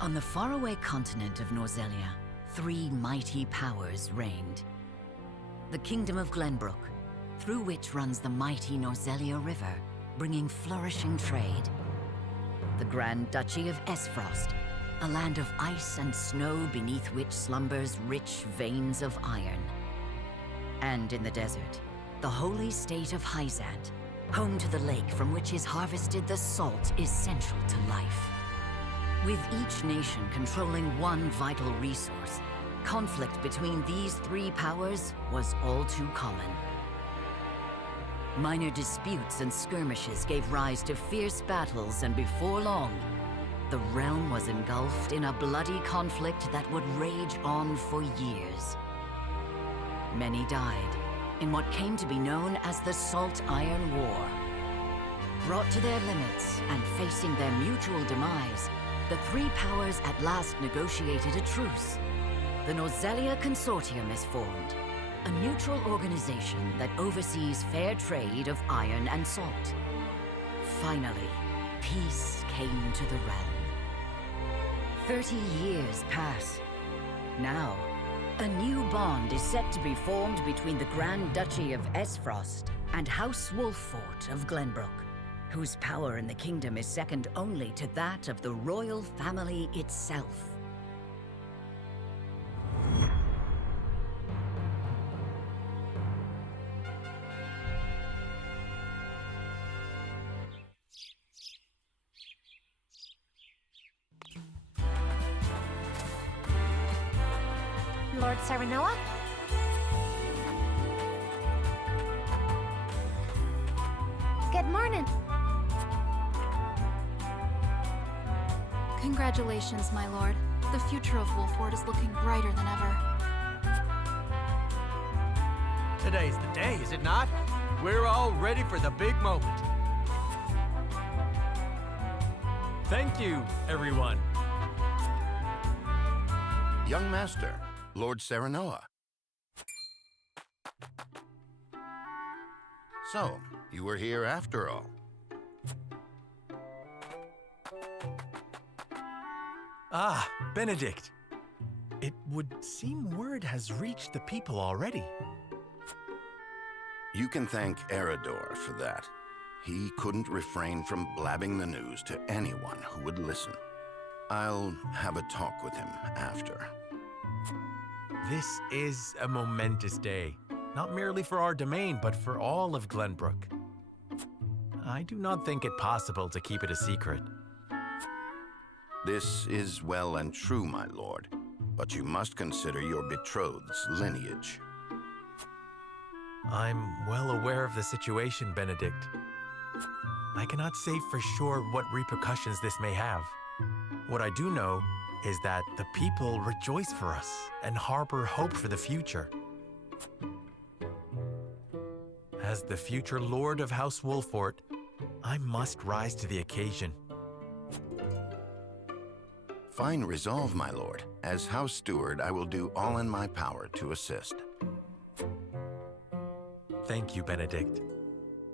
On the faraway continent of Norzelia, three mighty powers reigned. The Kingdom of Glenbrook, through which runs the mighty Norzelia River, bringing flourishing trade. The Grand Duchy of Esfrost, a land of ice and snow beneath which slumbers rich veins of iron. And in the desert, the holy state of Hyzant, home to the lake from which is harvested the salt essential to life. With each nation controlling one vital resource, conflict between these three powers was all too common. Minor disputes and skirmishes gave rise to fierce battles, and before long, the realm was engulfed in a bloody conflict that would rage on for years. Many died in what came to be known as the Salt Iron War. Brought to their limits and facing their mutual demise, the three powers at last negotiated a truce. The Norzelia Consortium is formed, a neutral organization that oversees fair trade of iron and salt. Finally, peace came to the realm. 30 years pass. Now, a new bond is set to be formed between the Grand Duchy of Esfrost and House Wolffort of Glenbrook, whose power in the kingdom is second only to that of the royal family itself. Lord Serenoa? Good morning. Congratulations, my lord. The future of Wolffort is looking brighter than ever. Today's the day, is it not? We're all ready for the big moment. Thank you, everyone. Young Master, Lord Serenoa. So, you were here after all. Ah, Benedict. It would seem word has reached the people already. You can thank Eridor for that. He couldn't refrain from blabbing the news to anyone who would listen. I'll have a talk with him after. This is a momentous day, not merely for our domain, but for all of Glenbrook. I do not think it possible to keep it a secret. This is well and true, my lord, but you must consider your betrothed's lineage. I'm well aware of the situation, Benedict. I cannot say for sure what repercussions this may have. What I do know is that the people rejoice for us and harbor hope for the future. As the future Lord of House Wolffort, I must rise to the occasion. Fine resolve, my lord. As House Steward, I will do all in my power to assist. Thank you, Benedict.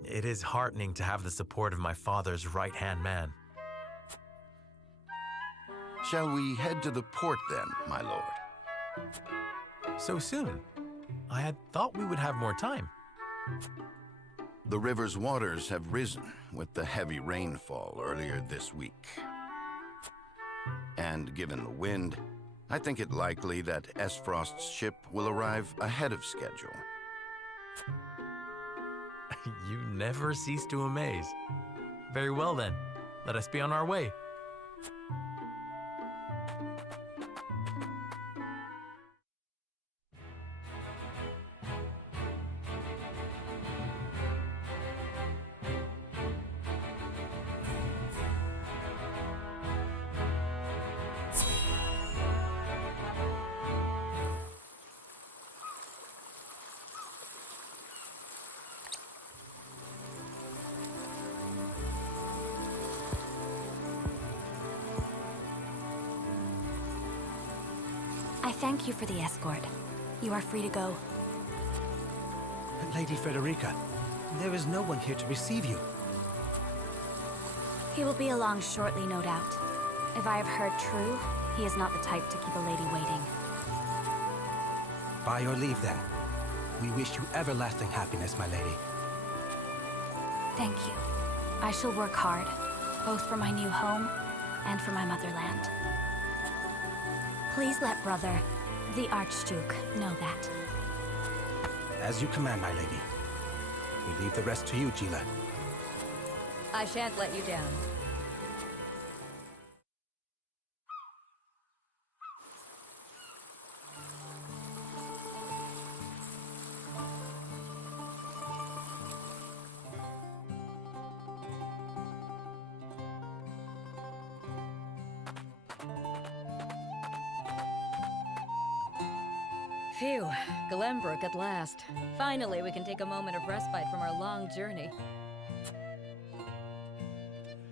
It is heartening to have the support of my father's right-hand man. Shall we head to the port then, my lord? So soon? I had thought we would have more time. The river's waters have risen with the heavy rainfall earlier this week. And given the wind, I think it likely that Esfrost's ship will arrive ahead of schedule. You never cease to amaze. Very well then, let us be on our way. I thank you for the escort. You are free to go. Lady Frederica, there is no one here to receive you. He will be along shortly, no doubt. If I have heard true, he is not the type to keep a lady waiting. By your leave, then. We wish you everlasting happiness, my lady. Thank you. I shall work hard, both for my new home and for my motherland. Please let brother, the Archduke, know that. As you command, my lady. We leave the rest to you, Gila. I shan't let you down. Phew, Glenbrook at last. Finally, we can take a moment of respite from our long journey.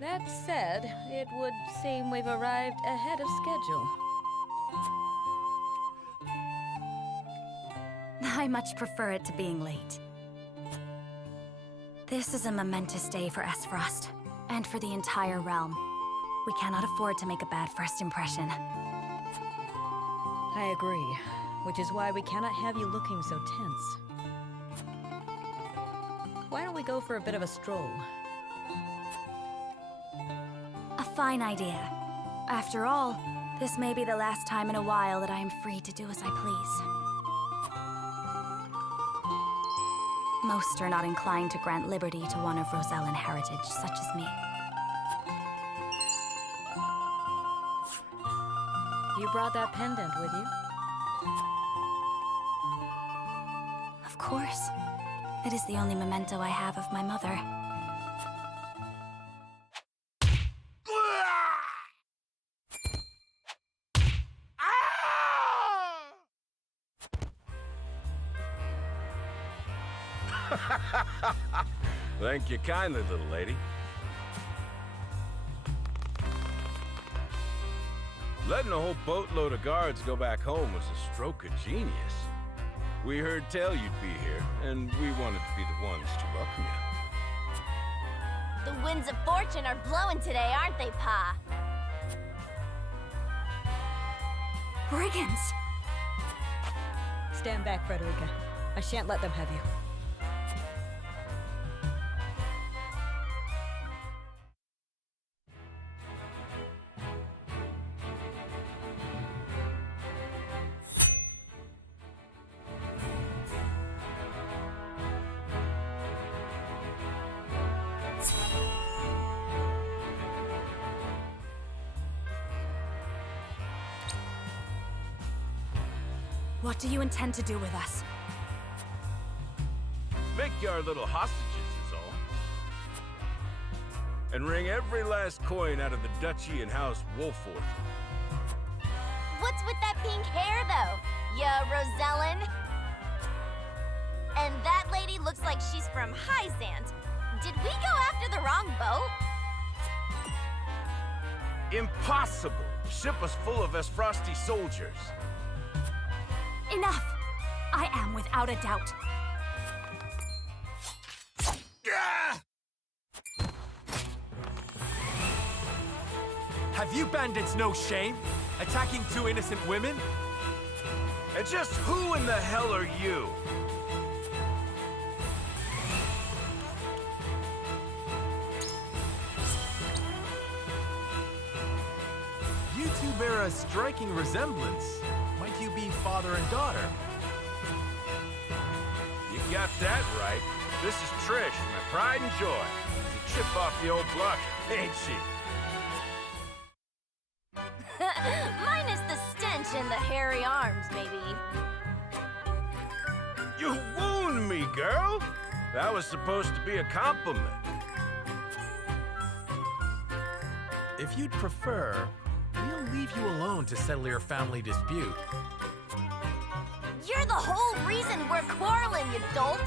That said, it would seem we've arrived ahead of schedule. I much prefer it to being late. This is a momentous day for Esfrost, and for the entire realm. We cannot afford to make a bad first impression. I agree, which is why we cannot have you looking so tense. Why don't we go for a bit of a stroll? A fine idea. After all, this may be the last time in a while that I am free to do as I please. Most are not inclined to grant liberty to one of Rosellan heritage, such as me. You brought that pendant with you? Of course. It is the only memento I have of my mother. Thank you kindly, little lady. Letting a whole boatload of guards go back home was a stroke of genius. We heard tell you'd be here, and we wanted to be the ones to welcome you. The winds of fortune are blowing today, aren't they, Pa? Brigands! Stand back, Frederica. I shan't let them have you. What do you intend to do with us? Make you our little hostages is all. And wring every last coin out of the duchy and House Wolffort. What's with that pink hair, though? Ya Rosellan? And that lady looks like she's from Hyzant. Did we go after the wrong boat? Impossible! The ship was full of Esfrosti soldiers. Enough! I am without a doubt. Have you bandits no shame? Attacking two innocent women? And just who in the hell are you? You two bear a striking resemblance. Might you be father and daughter? You got that right. This is Trish, my pride and joy. She's a chip off the old block, ain't she? Minus the stench and the hairy arms, maybe. You wound me, girl! That was supposed to be a compliment. If you'd prefer, we'll leave you alone to settle your family dispute. You're the whole reason we're quarreling, you dolt!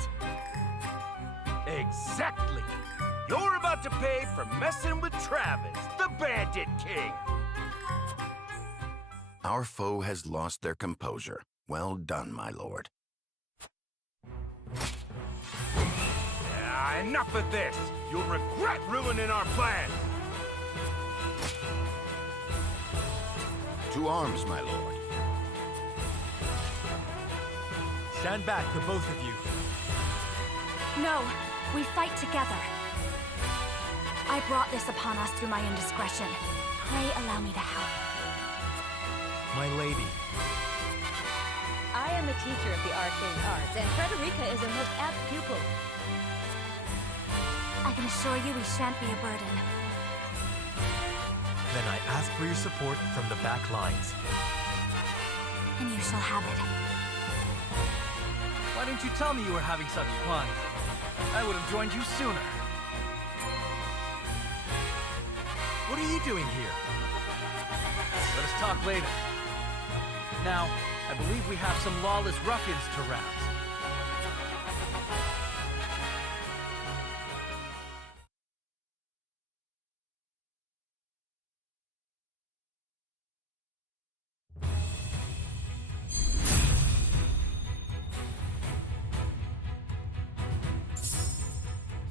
Exactly! You're about to pay for messing with Travis, the Bandit King! Our foe has lost their composure. Well done, my lord. Enough of this! You'll regret ruining our plans! To arms, my lord. Stand back, the both of you. No, we fight together. I brought this upon us through my indiscretion. Pray allow me to help. My lady. I am a teacher of the arcane arts, and Frederica is a most apt pupil. I can assure you we shan't be a burden. Then I ask for your support from the back lines. And you shall have it. Why didn't you tell me you were having such fun? I would have joined you sooner. What are you doing here? Let us talk later. Now, I believe we have some lawless ruffians to rout.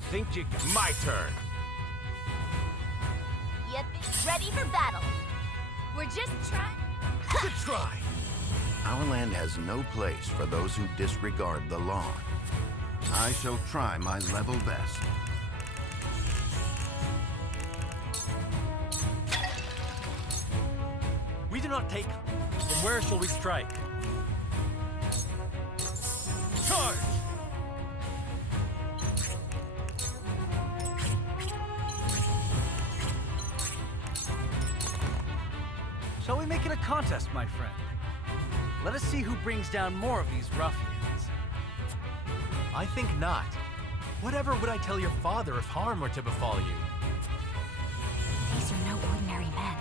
Think you... My turn! Yep, ready for battle. We're just trying. Good try! Our land has no place for those who disregard the law. I shall try my level best. We do not take... Then where shall we strike? Charge! Shall we make it a contest, my friend? Let us see who brings down more of these ruffians. I think not. Whatever would I tell your father if harm were to befall you? These are no ordinary men.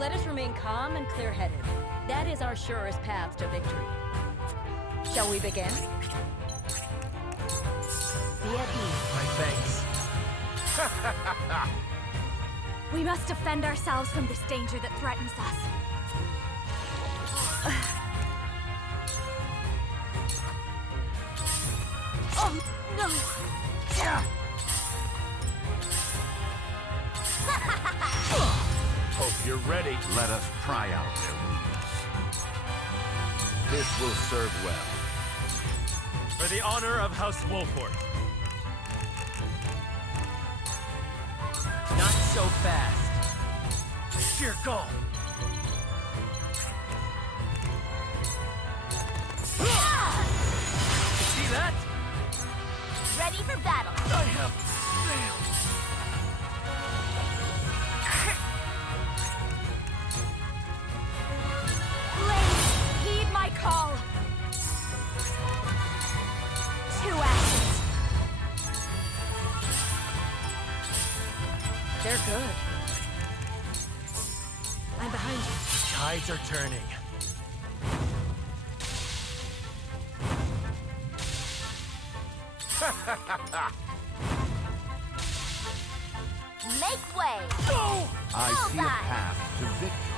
Let us remain calm and clear-headed. That is our surest path to victory. Shall we begin? Be at ease. My thanks. We must defend ourselves from this danger that threatens us. Oh, no! Hope you're ready. Let us pry out their weakness. This will serve well. For the honor of House Wolffort. Not so fast. Sheer goal. See that? Ready for battle. I have failed. Blade, heed my call! Two actions. They're good. I'm behind you. The tides are turning. Make way. I see a path to victory.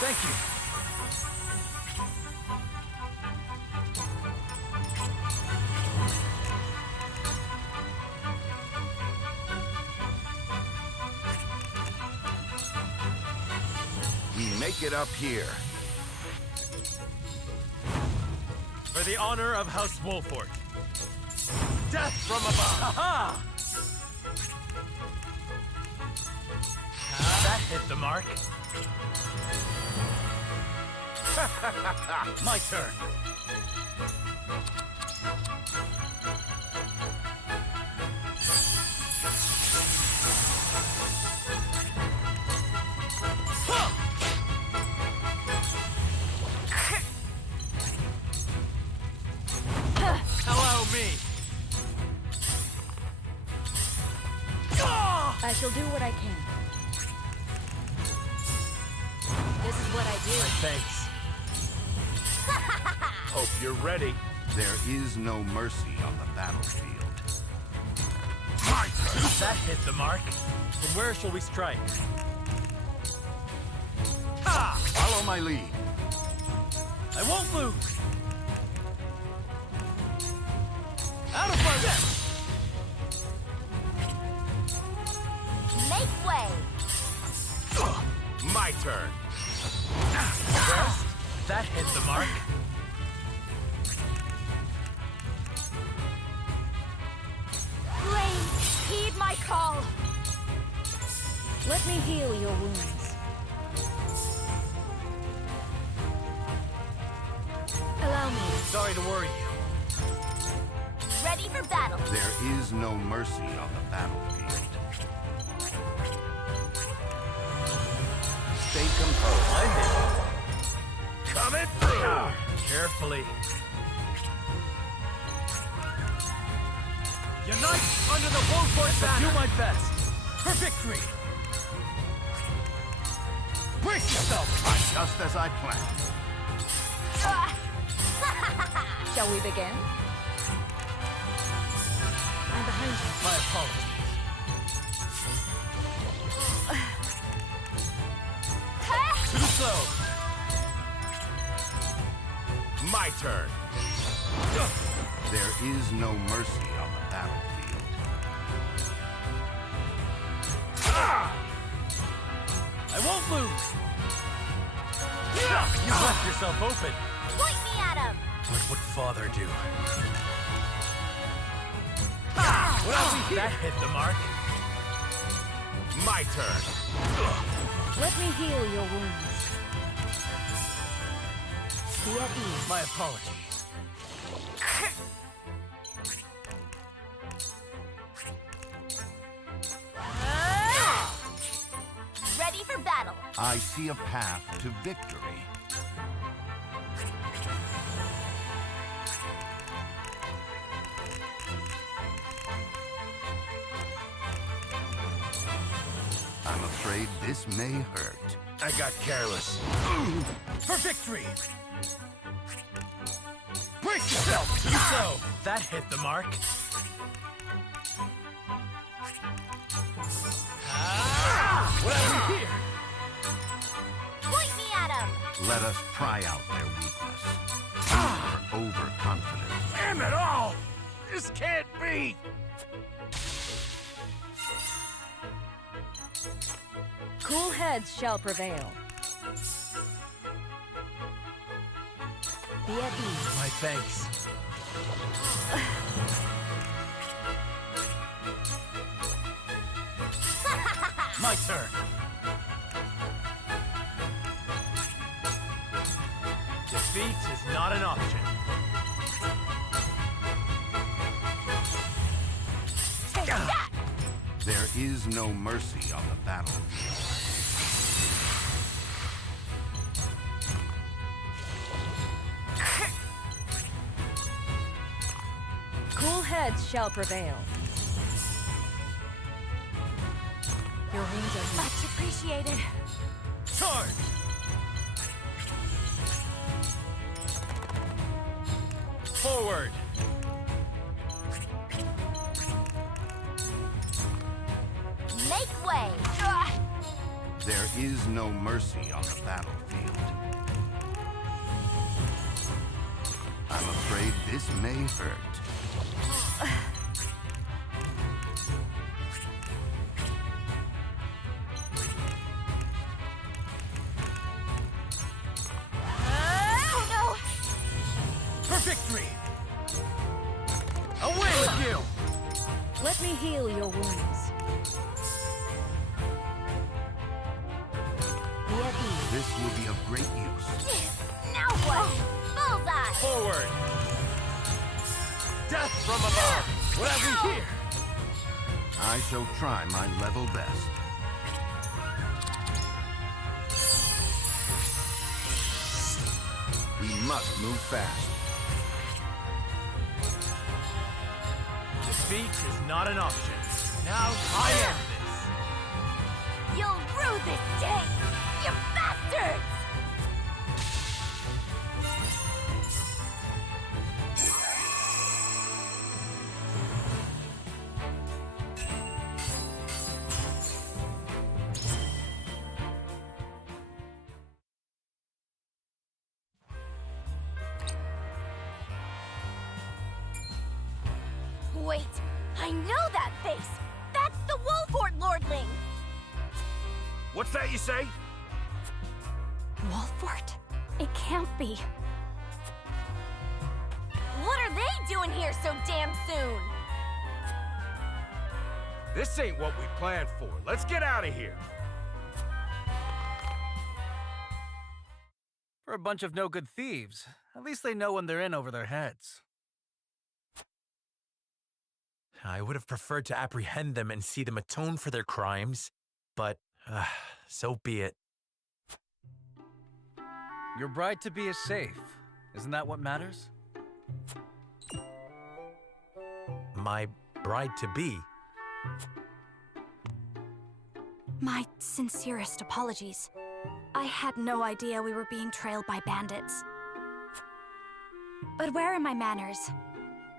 Thank you. We make it up here. For the honor of House Wolffort. Death from above! Aha! That hit the mark. My turn. Allow me. I shall do what I can. This is what I do. My thanks. Hope you're ready. There is no mercy on the battlefield. My turn. That hit the mark. Then where shall we strike? Follow my lead. I won't lose. Make way! My turn. First, that hit the mark. Blade, heed my call! Let me heal your wounds. Allow me. Sorry to worry you. Ready for battle! There is no mercy on the battlefield. Stay composed. Coming through. Carefully. Unite under the Wolffort banner! Do my best for victory! Brace yourself! Just as I planned. Shall we begin? I'm behind you. My apologies. Too slow. My turn. There is no mercy on the battlefield. I won't lose. You left yourself open. Point me at him! What would Father do? What else we That hit the mark. My turn. Let me heal your wounds. Be at ease. My apologies. Ready for battle! I see a path to victory. I'm afraid this may hurt. I got careless. For victory! Brace yourself! You so! That hit the mark. What have we here? Point me at him! Let us pry out their weakness. You are overconfident. Damn it all! This can't be! Cool heads shall prevail. Be at ease. My thanks. My turn. Defeat is not an option. Take that! There is no mercy on the battlefield. Cool heads shall prevail. Your wounds are healed. Much appreciated. Charge! Forward! Make way! There is no mercy on the battlefield. I'm afraid this may hurt. Oh no! For victory! Away with you! Let me heal your wounds. Be at ease. This will be of great use. Now what? Bullseye! Forward! Death from above! What have we here? I shall try my level best. We must move fast. Defeat is not an option. Now I end this. You'll rue this day! You bastards! Wait, I know that face! That's the Wolffort lordling! What's that you say? Wolffort? It can't be. What are they doing here so damn soon? This ain't what we planned for. Let's get out of here. For a bunch of no-good thieves, at least they know when they're in over their heads. I would have preferred to apprehend them and see them atone for their crimes, but so be it. Your bride-to-be is safe. Isn't that what matters? My bride-to-be? My sincerest apologies. I had no idea we were being trailed by bandits. But where are my manners?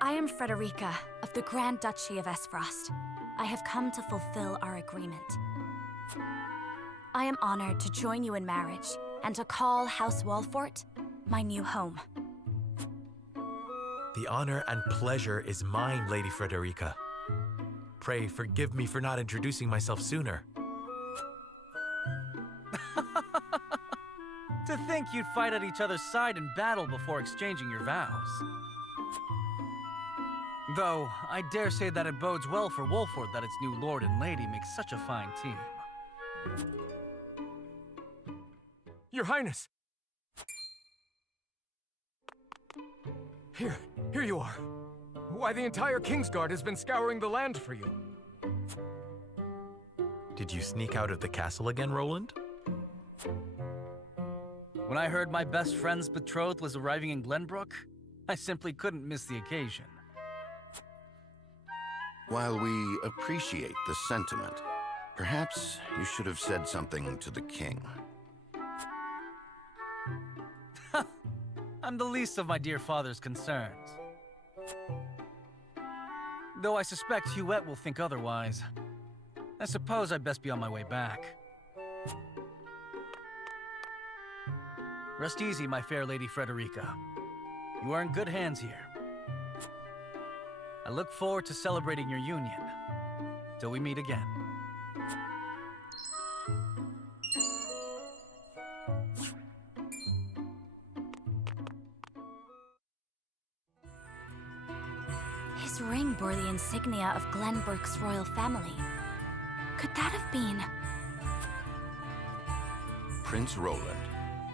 I am Frederica of the Grand Duchy of Esfrost. I have come to fulfill our agreement. I am honored to join you in marriage and to call House Wolffort my new home. The honor and pleasure is mine, Lady Frederica. Pray forgive me for not introducing myself sooner. To think you'd fight at each other's side in battle before exchanging your vows. Though, I dare say that it bodes well for Wolffort that its new lord and lady make such a fine team. Your Highness! Here you are. Why, the entire Kingsguard has been scouring the land for you. Did you sneak out of the castle again, Roland? When I heard my best friend's betrothed was arriving in Glenbrook, I simply couldn't miss the occasion. While we appreciate the sentiment, perhaps you should have said something to the king. I'm the least of my dear father's concerns. Though I suspect Huette will think otherwise. I suppose I'd best be on my way back. Rest easy, my fair Lady Frederica. You are in good hands here. I look forward to celebrating your union. Till we meet again. His ring bore the insignia of Glenbrook's royal family. Could that have been... Prince Roland,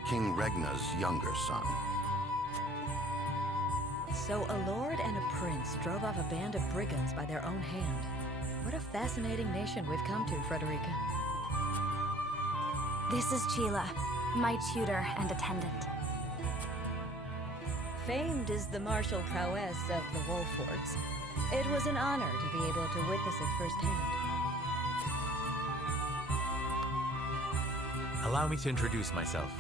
King Regna's younger son. So a lord and a prince drove off a band of brigands by their own hand. What a fascinating nation we've come to, Frederica. This is Sheila, my tutor and attendant. Famed is the martial prowess of the Wolfforts. It was an honor to be able to witness it firsthand. Allow me to introduce myself.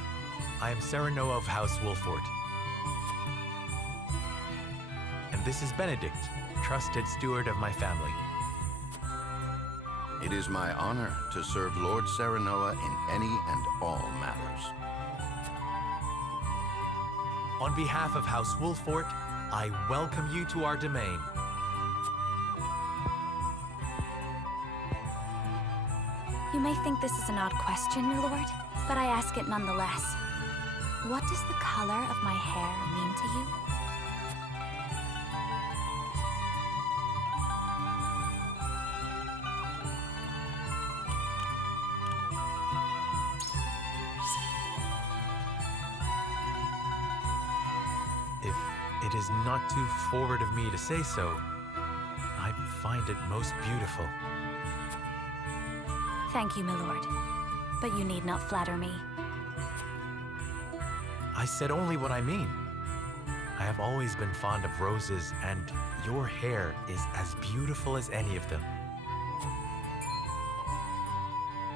I am Serenoa of House Wolffort. And this is Benedict, trusted steward of my family. It is my honor to serve Lord Serenoa in any and all matters. On behalf of House Wolffort, I welcome you to our domain. You may think this is an odd question, my lord, but I ask it nonetheless. What does the color of my hair mean to you? If it is not too forward of me to say so, I find it most beautiful. Thank you, my lord, but you need not flatter me. I said only what I mean. I have always been fond of roses, and your hair is as beautiful as any of them.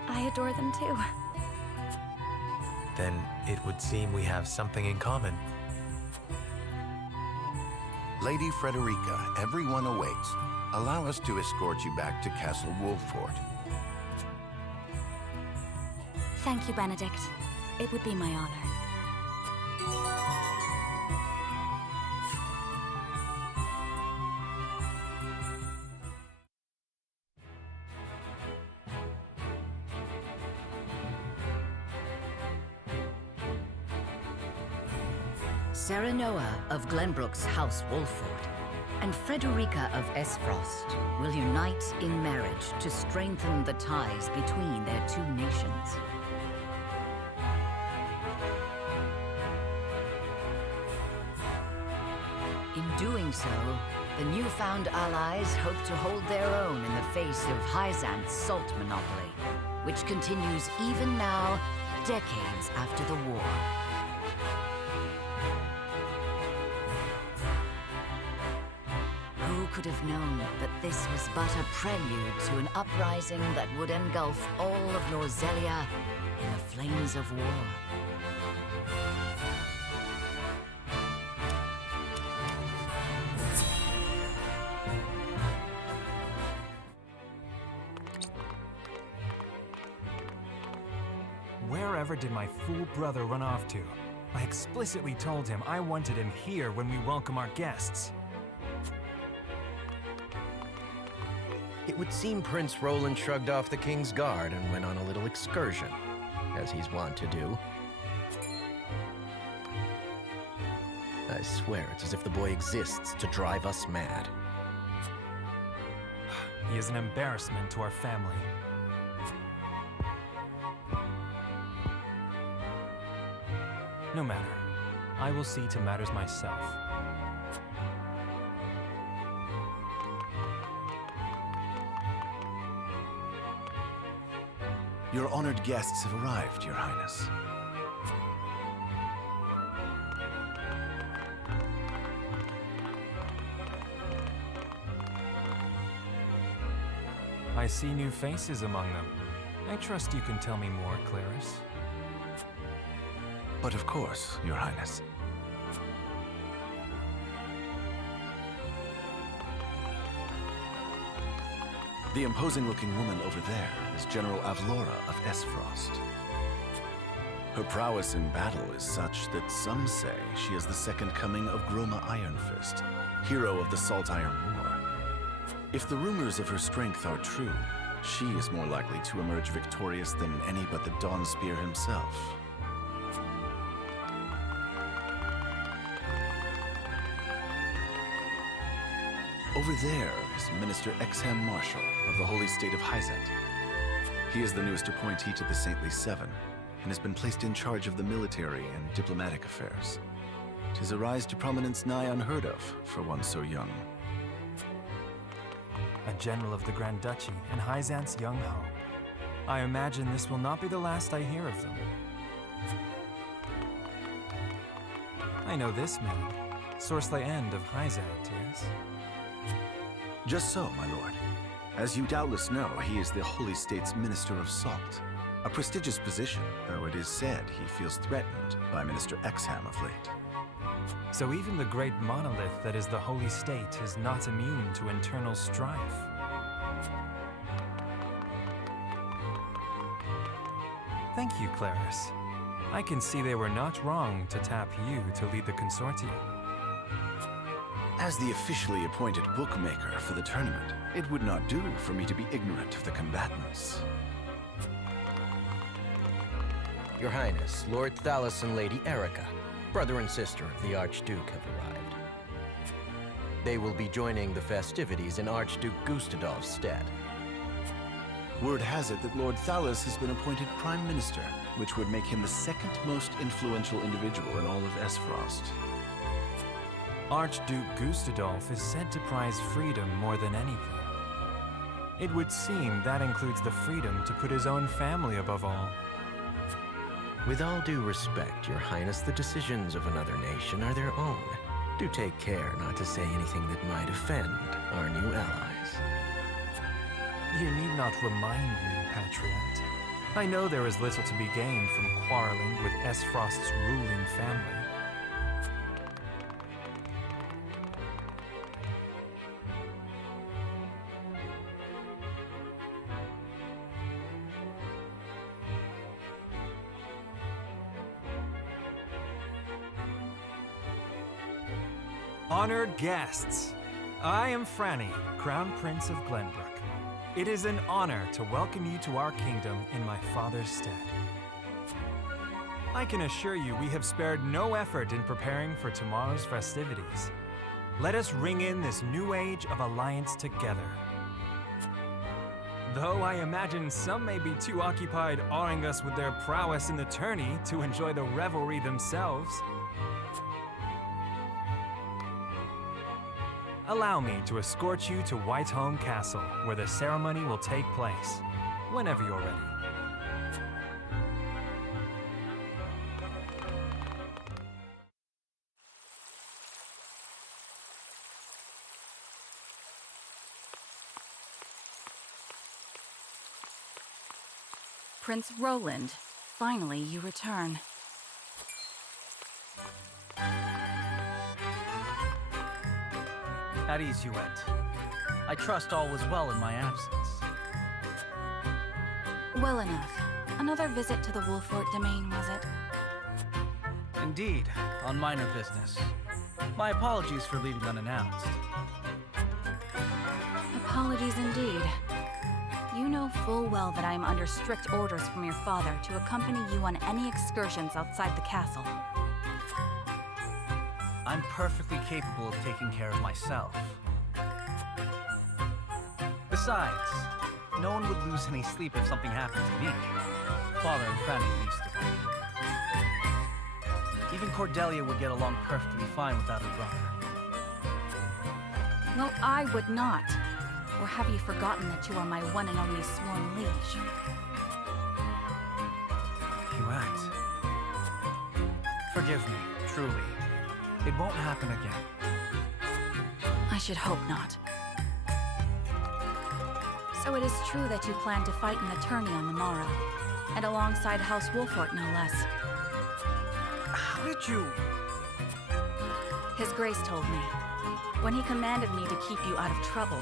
I adore them too. Then it would seem we have something in common. Lady Frederica, everyone awaits. Allow us to escort you back to Castle Wolffort. Thank you, Benedict. It would be my honor. Serenoa of Glenbrook's House Wolffort and Frederica of Esfrost will unite in marriage to strengthen the ties between their two nations. In doing so, the newfound allies hope to hold their own in the face of Hyzan's salt monopoly, which continues even now, decades after the war. Who could have known that this was but a prelude to an uprising that would engulf all of Norzelia in the flames of war? Wherever did my fool brother run off to? I explicitly told him I wanted him here when we welcome our guests. It would seem Prince Roland shrugged off the King's Guard and went on a little excursion, as he's wont to do. I swear it's as if the boy exists to drive us mad. He is an embarrassment to our family. No matter. I will see to matters myself. Your honored guests have arrived, Your Highness. I see new faces among them. I trust you can tell me more, Clarice. But of course, Your Highness. The imposing-looking woman over there is General Avlora of Esfrost. Her prowess in battle is such that some say she is the second coming of Groma Ironfist, hero of the Salt Iron War. If the rumors of her strength are true, she is more likely to emerge victorious than any but the Dawnspear himself. Over there is Minister Exham Marshal of the Holy State of Hyzant. He is the newest appointee to the Saintly Seven, and has been placed in charge of the military and diplomatic affairs. 'Tis a rise to prominence nigh unheard of for one so young. A general of the Grand Duchy and Hyzant's young hope. I imagine this will not be the last I hear of them. I know this man, Sorsley End of Hyzant, yes? Just so, my lord. As you doubtless know, he is the Holy State's Minister of Salt. A prestigious position, though it is said he feels threatened by Minister Exham of late. So even the great monolith that is the Holy State is not immune to internal strife. Thank you, Clarice. I can see they were not wrong to tap you to lead the consortium. As the officially appointed bookmaker for the tournament, it would not do for me to be ignorant of the combatants. Your Highness, Lord Thalos and Lady Erica, brother and sister of the Archduke, have arrived. They will be joining the festivities in Archduke Gustadolf's stead. Word has it that Lord Thalos has been appointed Prime Minister, which would make him the second most influential individual in all of Esfrost. Archduke Gustadolf is said to prize freedom more than anything. It would seem that includes the freedom to put his own family above all. With all due respect, Your Highness, the decisions of another nation are their own. Do take care not to say anything that might offend our new allies. You need not remind me, Patriot. I know there is little to be gained from quarreling with Esfrost's ruling family. Honored guests, I am Franny, Crown Prince of Glenbrook. It is an honor to welcome you to our kingdom in my father's stead. I can assure you we have spared no effort in preparing for tomorrow's festivities. Let us ring in this new age of alliance together. Though I imagine some may be too occupied awing us with their prowess in the tourney to enjoy the revelry themselves. Allow me to escort you to Whitehome Castle, where the ceremony will take place, whenever you're ready. Prince Roland, finally you return. At ease you went. I trust all was well in my absence. Well enough. Another visit to the Wolffort domain, was it? Indeed, on minor business. My apologies for leaving unannounced. Apologies indeed. You know full well that I am under strict orders from your father to accompany you on any excursions outside the castle. I'm perfectly capable of taking care of myself. Besides, no one would lose any sleep if something happened to me. Father and Franny least of all. Even Cordelia would get along perfectly fine without her brother. Well, I would not. Or have you forgotten that you are my one and only sworn liege? Huette. Forgive me, truly. It won't happen again. I should hope not. So it is true that you plan to fight in the tourney on the morrow, and alongside House Wolffort, no less. How did you... His Grace told me, when he commanded me to keep you out of trouble.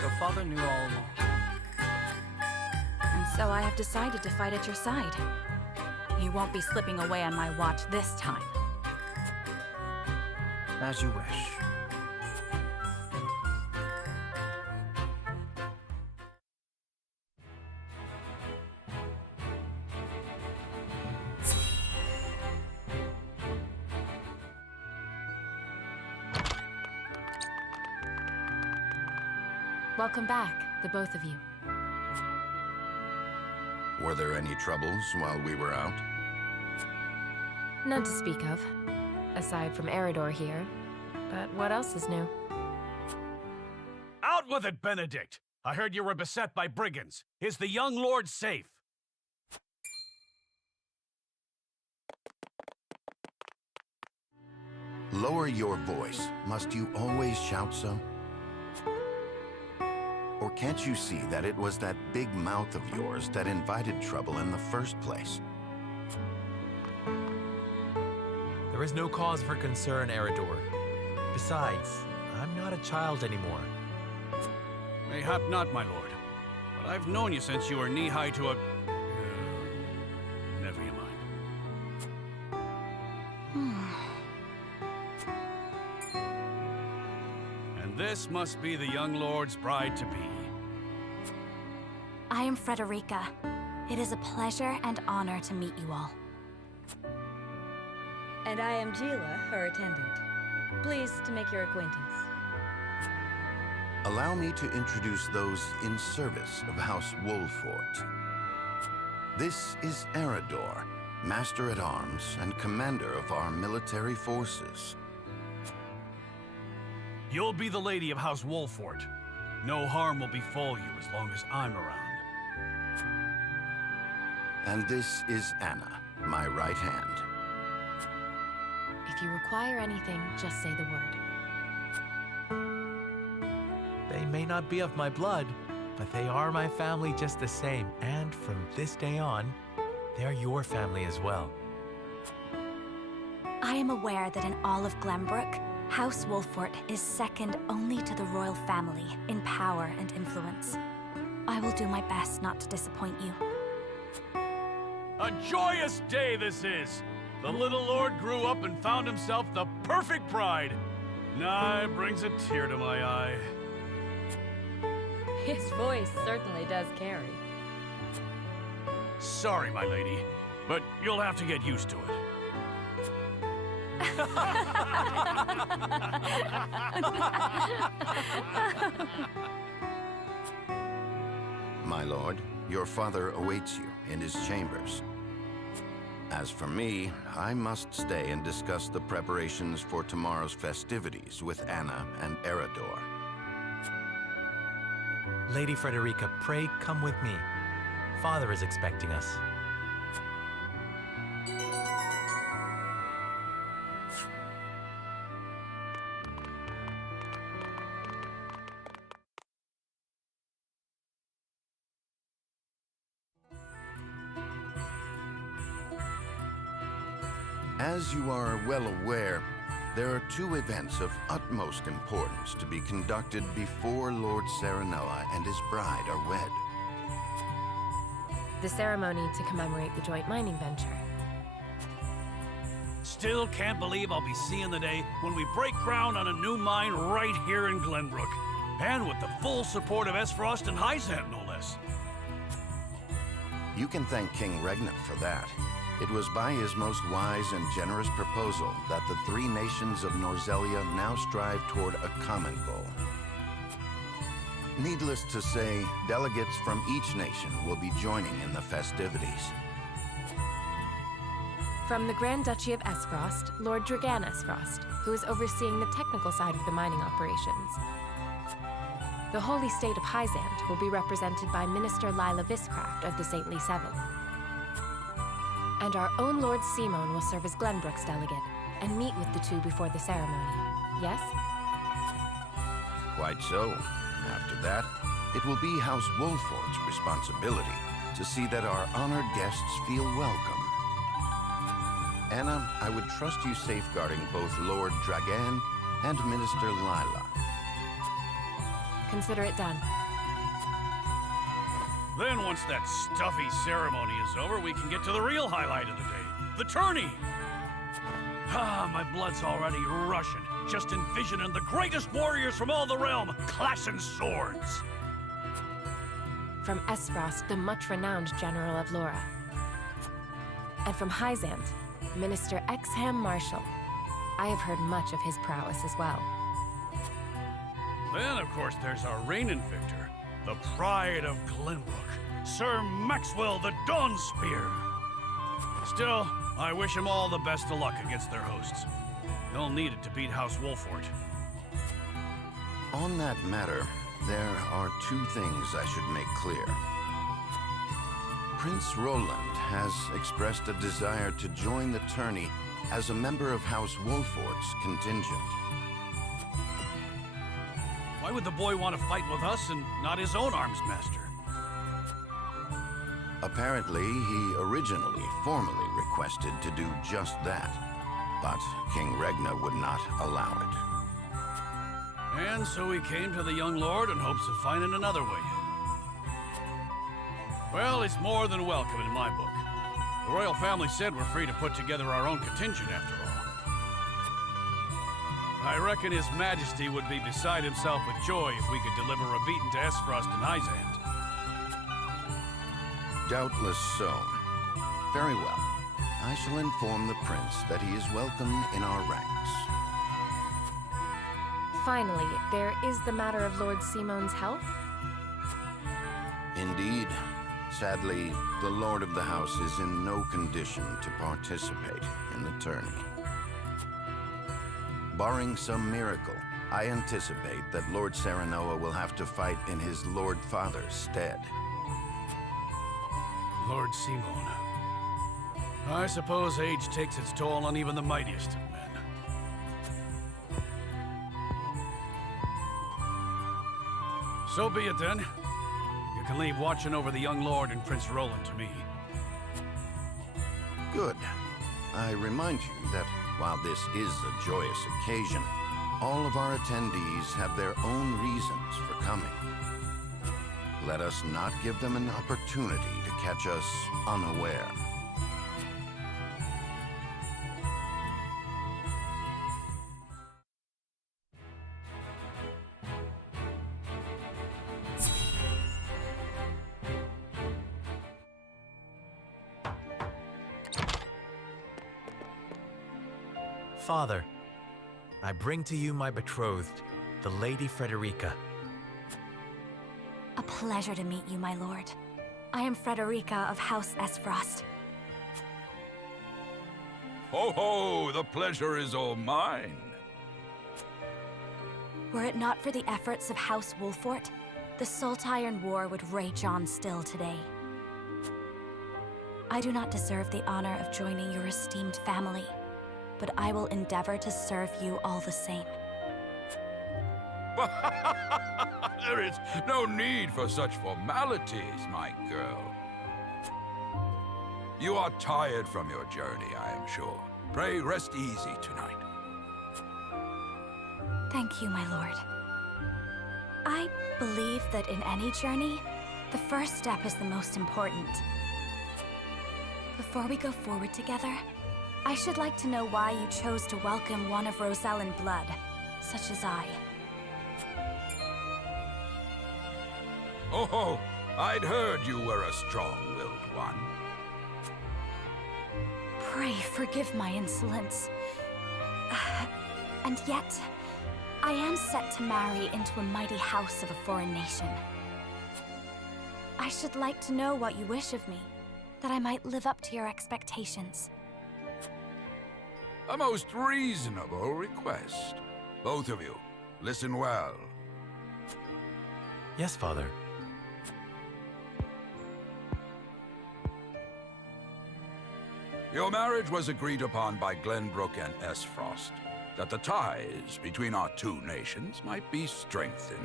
So Father knew all along. And so I have decided to fight at your side. You won't be slipping away on my watch this time. As you wish. Welcome back, the both of you. Were there any troubles while we were out? None to speak of, aside from Eridor here. But what else is new? Out with it, Benedict! I heard you were beset by brigands. Is the young lord safe? Lower your voice. Must you always shout so? Or can't you see that it was that big mouth of yours that invited trouble in the first place? There is no cause for concern, Eridor. Besides, I'm not a child anymore. Mayhap not, my lord. But I've known you since you were knee-high to a... never you mind. And this must be the young lord's bride-to-be. I am Frederica. It is a pleasure and honor to meet you all. And I am Gila, her attendant. Pleased to make your acquaintance. Allow me to introduce those in service of House Wolffort. This is Eridor, Master-at-Arms and Commander of our military forces. You'll be the lady of House Wolffort. No harm will befall you as long as I'm around. And this is Anna, my right hand. If you require anything, just say the word. They may not be of my blood, but they are my family just the same. And from this day on, they are your family as well. I am aware that in all of Glenbrook, House Wolffort is second only to the royal family in power and influence. I will do my best not to disappoint you. A joyous day this is! The little lord grew up and found himself the perfect bride. Nigh brings a tear to my eye. His voice certainly does carry. Sorry, my lady, but you'll have to get used to it. My lord, your father awaits you in his chambers. As for me, I must stay and discuss the preparations for tomorrow's festivities with Anna and Eridor. Lady Frederica, pray come with me. Father is expecting us. As you are well aware, there are two events of utmost importance to be conducted before Lord Serenoa and his bride are wed. The ceremony to commemorate the joint mining venture. Still can't believe I'll be seeing the day when we break ground on a new mine right here in Glenbrook. And with the full support of Esfrost and Hyzant, no less. You can thank King Regnant for that. It was by his most wise and generous proposal that the three nations of Norzelia now strive toward a common goal. Needless to say, delegates from each nation will be joining in the festivities. From the Grand Duchy of Esfrost, Lord Dragan Esfrost, who is overseeing the technical side of the mining operations. The Holy State of Hyzant will be represented by Minister Lila Viscraft of the Saintly Seven. And our own Lord Simon will serve as Glenbrook's delegate and meet with the two before the ceremony. Yes? Quite so. After that, it will be House Wolffort's responsibility to see that our honored guests feel welcome. Anna, I would trust you safeguarding both Lord Dragan and Minister Lila. Consider it done. Then once that stuffy ceremony is over, we can get to the real highlight of the day, the tourney! Ah, my blood's already rushing, just envisioning the greatest warriors from all the realm clashing swords. From Esfrost, the much-renowned General of Laura. And from Hyzant, Minister Exham Marshall. I have heard much of his prowess as well. Then, of course, there's our reigning victor, the pride of Glenbrook, Sir Maxwell the Dawnspear. Still, I wish him all the best of luck against their hosts. They'll need it to beat House Wolffort. On that matter, there are two things I should make clear. Prince Roland has expressed a desire to join the tourney as a member of House Wolffort's contingent. Why would the boy want to fight with us and not his own arms master? Apparently, he originally formally requested to do just that, but King Regna would not allow it. And so he came to the young lord in hopes of finding another way in. Well, it's more than welcome in my book. The royal family said we're free to put together our own contingent after all. I reckon His Majesty would be beside himself with joy if we could deliver a beating to Esfrost and Hyzant. Doubtless so. Very well. I shall inform the prince that he is welcome in our ranks. Finally, there is the matter of Lord Simon's health. Indeed. Sadly, the Lord of the House is in no condition to participate in the tourney. Barring some miracle, I anticipate that Lord Serenoa will have to fight in his Lord Father's stead. Lord Simon. I suppose age takes its toll on even the mightiest of men. So be it then. You can leave watching over the young lord and Prince Roland to me. Good. I remind you that while this is a joyous occasion, all of our attendees have their own reasons for coming. Let us not give them an opportunity to catch us unaware. Father, I bring to you my betrothed, the Lady Frederica. A pleasure to meet you, my lord. I am Frederica of House Esfrost. Ho ho! The pleasure is all mine. Were it not for the efforts of House Wolffort, the Saltiron War would rage on still today. I do not deserve the honor of joining your esteemed family, but I will endeavor to serve you all the same. There is no need for such formalities, my girl. You are tired from your journey, I am sure. Pray rest easy tonight. Thank you, my lord. I believe that in any journey, the first step is the most important. Before we go forward together, I should like to know why you chose to welcome one of Rosellan blood, such as I. Oh, I'd heard you were a strong-willed one. Pray forgive my insolence. And yet, I am set to marry into a mighty house of a foreign nation. I should like to know what you wish of me, that I might live up to your expectations. A most reasonable request. Both of you, listen well. Yes, Father. Your marriage was agreed upon by Glenbrook and Esfrost, that the ties between our two nations might be strengthened.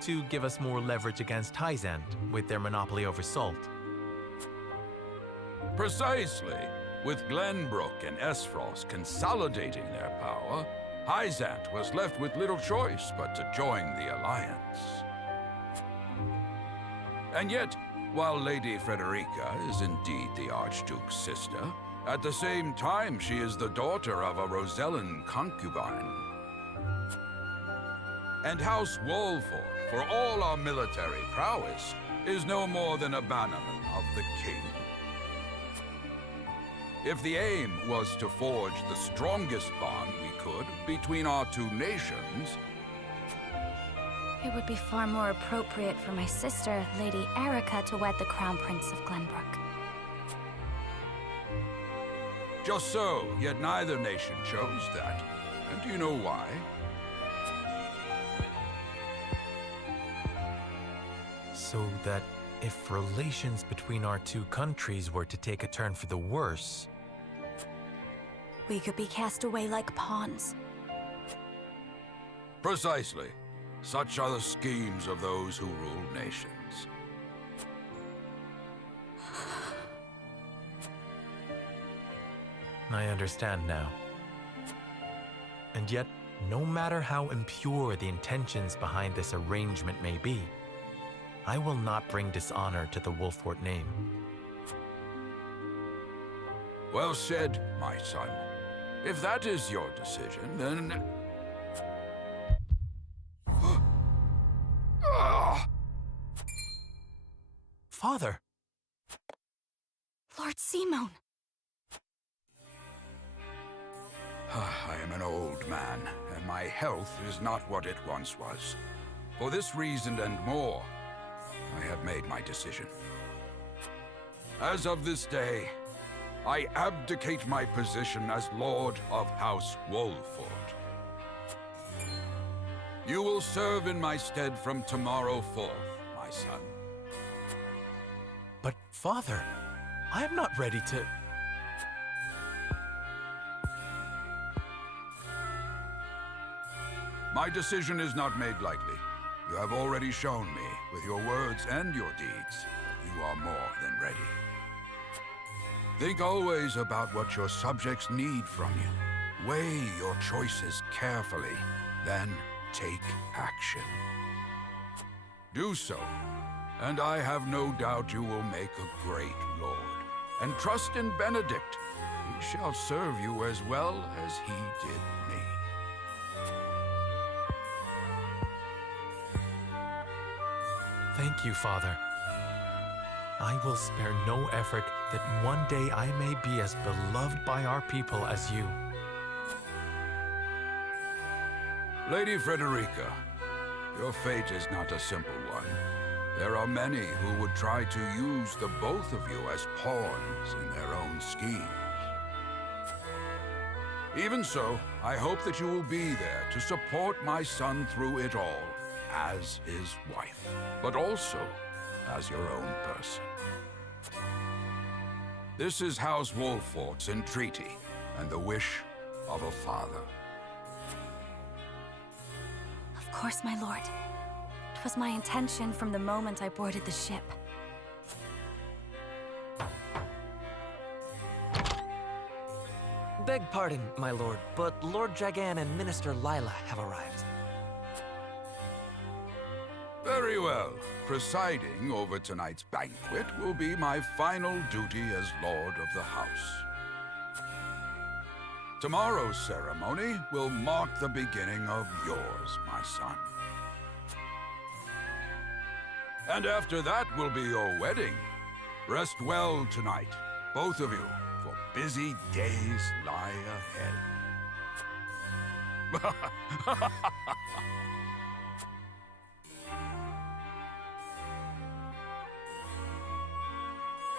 To give us more leverage against Hyzant with their monopoly over salt. Precisely. With Glenbrook and Esfrost consolidating their power, Hyzant was left with little choice but to join the alliance. And yet, while Lady Frederica is indeed the Archduke's sister, at the same time she is the daughter of a Rosellan concubine. And House Wolffort, for all our military prowess, is no more than a bannerman of the king. If the aim was to forge the strongest bond we could between our two nations, it would be far more appropriate for my sister, Lady Erica, to wed the Crown Prince of Glenbrook. just so, yet neither nation chose that. And do you know why? So that if relations between our two countries were to take a turn for the worse, we could be cast away like pawns. Precisely. Such are the schemes of those who rule nations. I understand now. And yet, no matter how impure the intentions behind this arrangement may be, I will not bring dishonor to the Wolffort name. Well said, my son. If that is your decision, then... Father! Lord Simone! I am an old man, and my health is not what it once was. For this reason and more, I have made my decision. As of this day, I abdicate my position as Lord of House Wolffort. You will serve in my stead from tomorrow forth, my son. But, Father, I am not ready to... My decision is not made lightly. You have already shown me, with your words and your deeds, that you are more than ready. Think always about what your subjects need from you. Weigh your choices carefully, then take action. Do so, and I have no doubt you will make a great lord. And trust in Benedict. He shall serve you as well as he did me. Thank you, Father. I will spare no effort that one day I may be as beloved by our people as you. Lady Frederica, your fate is not a simple one. There are many who would try to use the both of you as pawns in their own schemes. Even so, I hope that you will be there to support my son through it all, as his wife, but also as your own person. This is House Wolffort's entreaty, and the wish of a father. Of course, my lord. It was my intention from the moment I boarded the ship. Beg pardon, my lord, but Lord Dragan and Minister Lila have arrived. Very well. Presiding over tonight's banquet will be my final duty as Lord of the House. Tomorrow's ceremony will mark the beginning of yours, my son. And after that will be your wedding. Rest well tonight, both of you, for busy days lie ahead.